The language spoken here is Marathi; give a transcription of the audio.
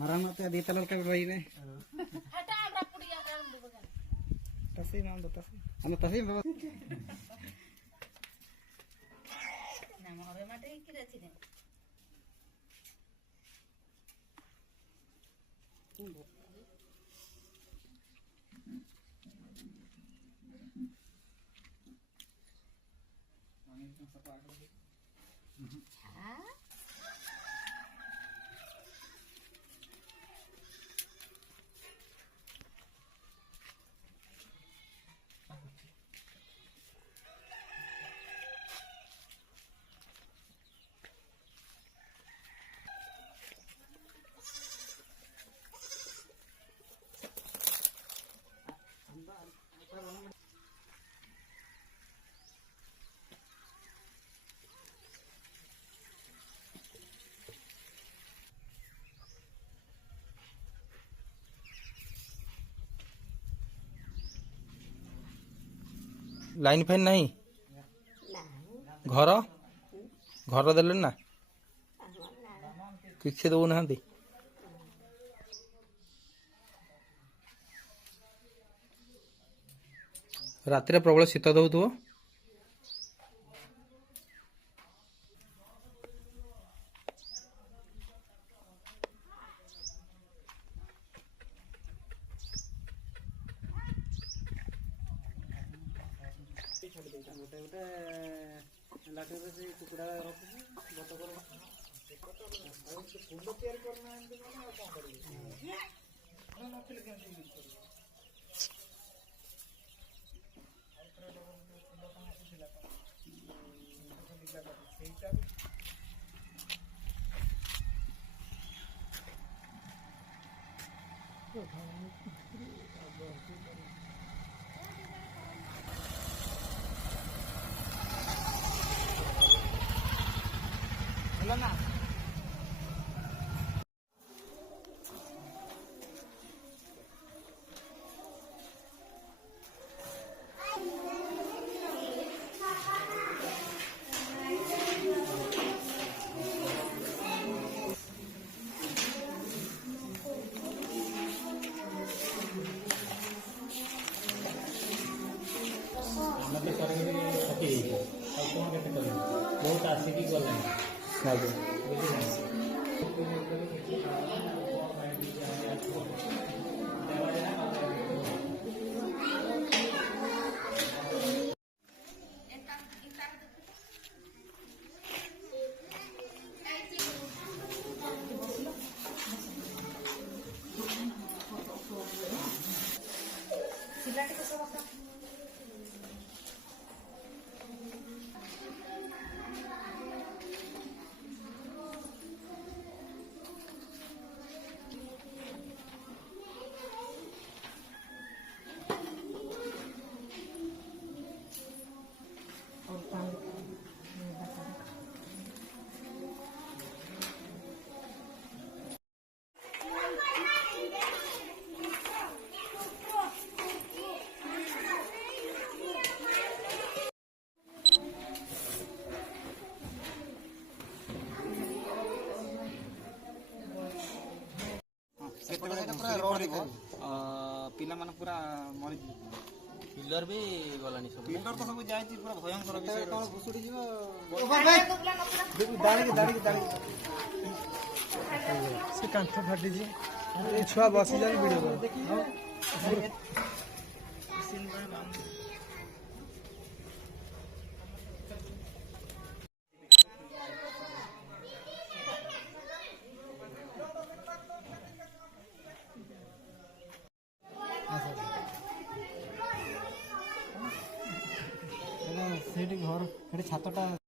marang mata di telur kan bayi nih. Tasi mana tasi? Anu tasi bawa. Nama orang mata kira sini. Line fan नहीं घर घर देले ना किसी दौ ना राति प्रबल शीत दौथो बहुत आसिकी गला पिला मन पूरा मरि पिलर भी गलानी सब पिलर तो सब जाय पूरा भयंकर विषय कोन भुसुडी जीव दाड़ी दाड़ी दाड़ी से कांठ फाटी जी ए छुआ बसी जाई वीडियो देखियो घर छातटा